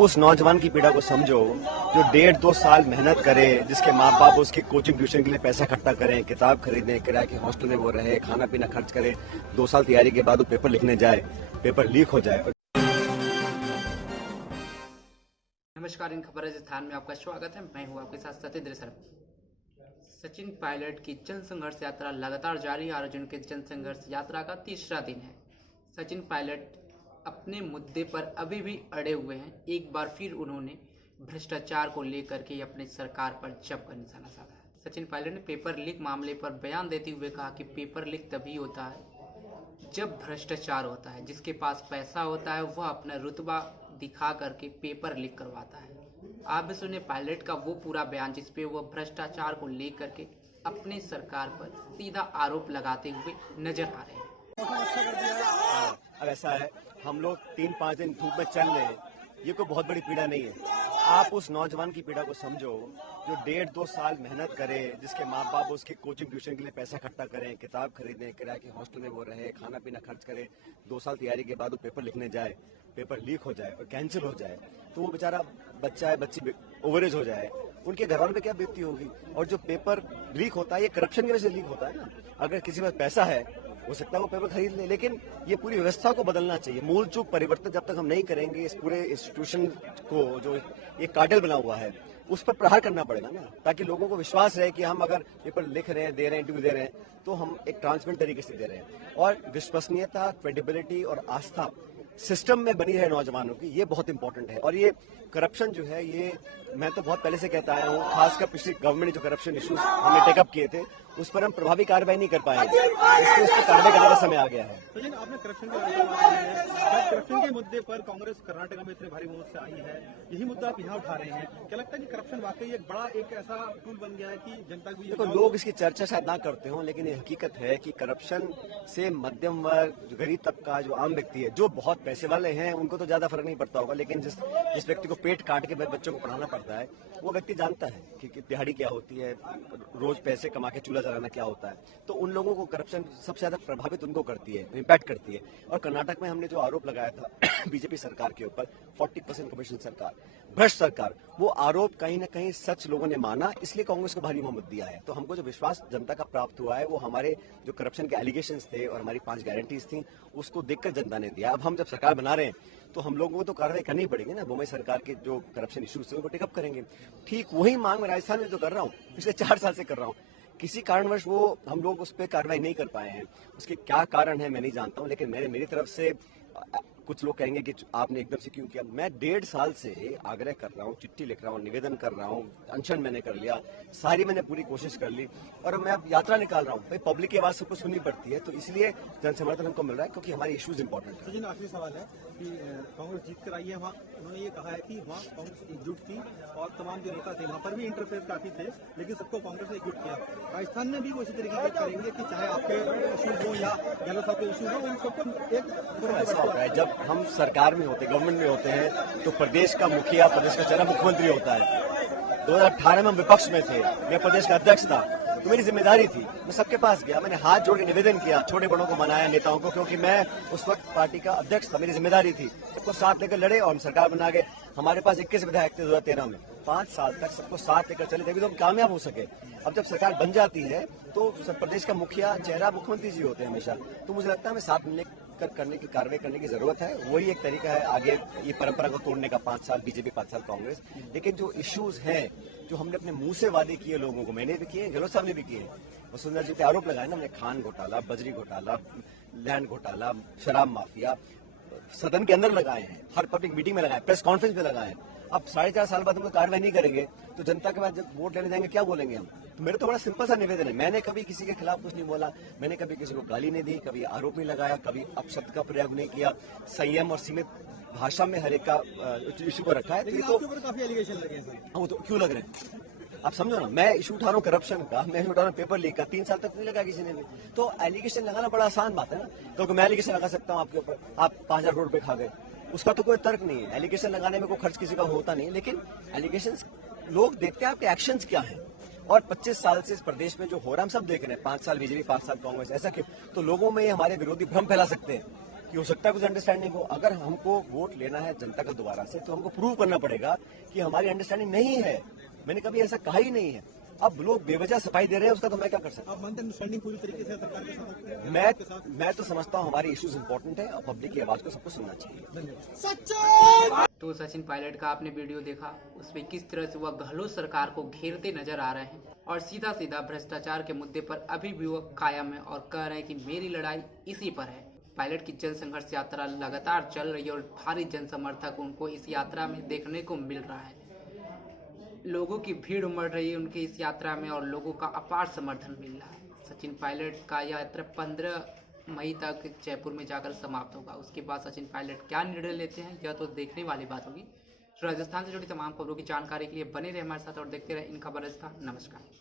आप उस नौजवान की पीड़ा को समझो जो 1.5-2 साल मेहनत करे, जिसके माँ बाप उसकी कोचिंग ट्यूशन के लिए पैसा इकट्ठा करें, किताब खरीदें, किराए के हॉस्टल में वो रहे, खाना पीना खर्च करे, 2 साल तैयारी के बाद वो पेपर लिखने जाए, पेपर लीक हो जाए। नमस्कार, इन खबर राजस्थान में आपका स्वागत है। मैं हूं आपके साथ सत्येंद्र सर। सचिन पायलट की जन संघर्ष यात्रा लगातार जारी है। अर्जुन के जन संघर्ष यात्रा का तीसरा दिन है। सचिन पायलट अपने मुद्दे पर अभी भी अड़े हुए हैं। एक बार फिर उन्होंने भ्रष्टाचार को लेकर के अपनी सरकार पर जब का निशाना साधा है। सचिन पायलट ने पेपर लीक मामले पर बयान देते हुए कहा कि पेपर लीक तभी होता है जब भ्रष्टाचार होता है। जिसके पास पैसा होता है वह अपना रुतबा दिखा करके पेपर लीक करवाता है। आप भी सुने पायलट का वो पूरा बयान जिसपे वह भ्रष्टाचार को लेकर के अपनी सरकार पर सीधा आरोप लगाते हुए नजर आ रहे हैं। अब ऐसा है, हम लोग 3-5 दिन धूप में चल रहे हैं, ये कोई बहुत बड़ी पीड़ा नहीं है। आप उस नौजवान की पीड़ा को समझो जो 1.5-2 साल मेहनत करे, जिसके माँ बाप उसकी कोचिंग ट्यूशन के लिए पैसा इकट्ठा करें, किताब खरीदें, किराए के हॉस्टल में वो रहे, खाना पीना खर्च करे, 2 साल तैयारी के बाद वो पेपर लिखने जाए, पेपर लीक हो जाए और कैंसिल हो जाए, तो वो बेचारा बच्चा है, बच्ची ओवरेज हो जाए, उनके घर वालों पे क्या बीतती होगी। और जो पेपर लीक होता है ये करप्शन की वजह से लीक होता है ना। अगर किसी पास पैसा है हो सकता है वो पेपर खरीद ले, लेकिन ये पूरी व्यवस्था को बदलना चाहिए। मूल चूक परिवर्तन जब तक हम नहीं करेंगे, इस पूरे इंस्टीट्यूशन को जो ये कार्टेल बना हुआ है उस पर प्रहार करना पड़ेगा ना, ताकि लोगों को विश्वास रहे कि हम अगर पेपर लिख रहे हैं, दे रहे हैं, इंटरव्यू दे रहे हैं तो हम एक ट्रांसपेरेंट तरीके से दे रहे हैं। और विश्वसनीयता, क्रेडिबिलिटी और आस्था सिस्टम में बनी है नौजवानों की, ये बहुत इंपॉर्टेंट है। और ये करप्शन जो है, ये मैं तो बहुत पहले से कहता आया हूँ, खासकर पिछली गवर्नमेंट ने जो करप्शन इश्यूज हमने टेकअप किए थे उस पर हम प्रभावी कार्रवाई नहीं कर पाए, इसलिए उस पर कार्रवाई करने का समय आ गया है। तो आपने करप्शन करप्शन के मुद्दे पर कांग्रेस कर्नाटक में इतने भारी मौत से आई है, यही मुद्दा आप यहाँ उठा रहे हैं। क्या लगता है कि करप्शन वाकई एक बड़ा एक ऐसा टूल बन गया है कि जनता को? देखो, लोग इसकी चर्चा शायद ना करते हो, लेकिन ये हकीकत है कि करप्शन से मध्यम वर्ग, गरीब तबका, जो आम व्यक्ति है, जो बहुत पैसे वाले हैं उनको तो ज्यादा फर्क नहीं पड़ता होगा, लेकिन जिस व्यक्ति को पेट काट के बच्चों को पढ़ाना पड़ता है वो व्यक्ति जानता है कि दिहाड़ी क्या होती है, रोज पैसे कमा के चूल्हा जलाना क्या होता है। तो उन लोगों को करप्शन सबसे ज्यादा प्रभावित उनको करती है, इम्पैक्ट करती है। और कर्नाटक में हमने जो आरोप लगाया था बीजेपी सरकार के ऊपर, 40% कमीशन सरकार, भ्रष्ट सरकार, वो आरोप कहीं ना कहीं सच लोगों ने माना, इसलिए कांग्रेस को भारी बहुमत दिया है। तो हमको जो विश्वास जनता का प्राप्त हुआ है वो हमारे जो करप्शन के एलिगेशंस थे और हमारी 5 गारंटीज थी उसको देखकर जनता ने दिया। अब हम जब सरकार बना रहे हैं तो हम लोगों को तो कार्रवाई करनी पड़ेगी ना। बोमई सरकार के जो करप्शन इश्यूज थे उनको टेकअप करेंगे। ठीक वही मांग मैं राजस्थान में जो कर रहा हूँ, पिछले 4 साल से कर रहा हूँ। किसी कारणवश वो हम लोग उस पर कार्रवाई नहीं कर पाए हैं, उसके क्या कारण है मैं नहीं जानता हूँ, लेकिन मेरी तरफ से कुछ लोग कहेंगे कि आपने एकदम से क्यों किया। मैं 1.5 साल से आग्रह कर रहा हूँ, चिट्ठी लिख रहा हूँ, निवेदन कर रहा हूँ, अनशन मैंने कर लिया, सारी मैंने पूरी कोशिश कर ली और मैं अब यात्रा निकाल रहा हूँ। भाई पब्लिक की आवाज सबको सुननी पड़ती है, तो इसलिए जन समर्थन हमको मिल रहा है क्योंकि हमारे इश्यूज इंपॉर्टेंट है। सचिन, आखिरी सवाल है कि कांग्रेस जीत कर आई है, वहाँ उन्होंने ये कहा है कि वहाँ कांग्रेस एकजुट थी और तमाम जो नेता थे वहाँ पर भी इंटरफेयर काफी थे, लेकिन सबको कांग्रेस ने एकजुट किया। राजस्थान में भी वो इसी तरीके से करेंगे कि चाहे आपके इशूज हो या गहलोत साहब के इशूज हो, इन सबको एक ऐसा होता है जब हम सरकार में होते, गवर्नमेंट में होते हैं तो प्रदेश का मुखिया, प्रदेश का चेहरा मुख्यमंत्री होता है। 2018 में हम विपक्ष में थे, मैं प्रदेश का अध्यक्ष था, तो मेरी जिम्मेदारी थी, मैं सबके पास गया, मैंने हाथ जोड़ के निवेदन किया, छोटे बड़ों को मनाया, नेताओं को, क्योंकि मैं उस वक्त पार्टी का अध्यक्ष था, मेरी जिम्मेदारी थी। सबको साथ लेकर लड़े और हम सरकार बना गए। हमारे पास 21 विधायक थे 2013 में, 5 साल तक सबको साथ लेकर चले, तभी तो हम कामयाब हो सके। अब जब सरकार बन जाती है तो प्रदेश का मुखिया चेहरा मुख्यमंत्री जी होते हैं हमेशा, तो मुझे लगता है हमें साथ मिलने करने की कार्रवाई करने की जरूरत है। वही एक तरीका है आगे ये परंपरा को तोड़ने का, 5 साल बीजेपी, 5 साल कांग्रेस। लेकिन जो इश्यूज हैं, जो हमने अपने मुंह से वादे किए लोगों को, मैंने भी किए, गहलोत साहब ने भी किए, वसुंधरा जी पे आरोप लगाए ना हमने, खान घोटाला, बजरी घोटाला, लैंड घोटाला, शराब माफिया, सदन के अंदर लगाए हैं, हर पब्लिक मीटिंग में लगाए, प्रेस कॉन्फ्रेंस में लगाए। अब 4.5 साल बाद हम लोग कार्रवाई नहीं करेंगे तो जनता के बाद जब वोट लेने जाएंगे क्या बोलेंगे हम। तो मेरे तो बड़ा सिंपल सा निवेदन है, मैंने कभी किसी के खिलाफ कुछ नहीं बोला, मैंने कभी किसी को गाली नहीं दी, कभी आरोप नहीं लगाया, कभी अपशब्द का प्रयोग नहीं किया, संयम और सीमित भाषा में हर एक का इशू को रखा है। तो काफी एलिगेशन लगे हैं सर। वो तो क्यों लग रहे हैं, आप समझो ना। मैं इशू उठा रहा हूँ करप्शन का, मैं इशू उठा रहा हूँ पेपर लीक का, 3 साल तक नहीं लगा किसी ने भी। तो एलिगेशन लगाना बड़ा आसान बात है ना, क्योंकि मैं एलिगेशन लगा सकता हूँ आपके ऊपर, आप 5,000 करोड़ रुपए खा गए, उसका तो कोई तर्क नहीं है। एलिगेशन लगाने में कोई खर्च किसी का होता नहीं, लेकिन एलिगेशन लोग देखते हैं आपके एक्शंस क्या हैं। और 25 साल से इस प्रदेश में जो हो रहा है हम सब देख रहे हैं, 5 साल बीजेपी, 5 साल कांग्रेस, ऐसा क्यों? तो लोगों में हमारे विरोधी भ्रम फैला सकते हैं कि हो सकता है कुछ अंडरस्टैंडिंग हो। अगर हमको वोट लेना है जनता का दोबारा से, तो हमको प्रूव करना पड़ेगा कि हमारी अंडरस्टैंडिंग नहीं है। मैंने कभी ऐसा कहा ही नहीं है। अब लोग बेवजह सफाई दे रहे हैं, उसका तो मैं क्या कर सकता आप मानते हैं अंडरस्टैंडिंग पूरी तरीके से सरकार के साथ है? हूँ। मैं तो समझता हूँ हमारी इश्यूज इंपॉर्टेंट है और पब्लिक की आवाज को सबको सुनना चाहिए। धन्यवाद। तो सचिन पायलट का आपने वीडियो देखा, उसमें किस तरह से वह गहलोत सरकार को घेरते नजर आ रहे हैं और सीधा सीधा भ्रष्टाचार के मुद्दे पर अभी भी वो कायम है और कह रहे हैं कि मेरी लड़ाई इसी पर है। पायलट की जन संघर्ष यात्रा लगातार चल रही है और भारी जन समर्थक उनको इस यात्रा में देखने को मिल रहा है। लोगों की भीड़ उमड़ रही है उनकी इस यात्रा में और लोगों का अपार समर्थन मिल रहा है। सचिन पायलट का यात्रा 15 मई तक जयपुर में जाकर समाप्त होगा। उसके बाद सचिन पायलट क्या निर्णय लेते हैं यह तो देखने वाली बात होगी। राजस्थान से जुड़ी तमाम खबरों की जानकारी के लिए बने रहे हमारे साथ और देखते रहे इन खबर राजस्थान। नमस्कार।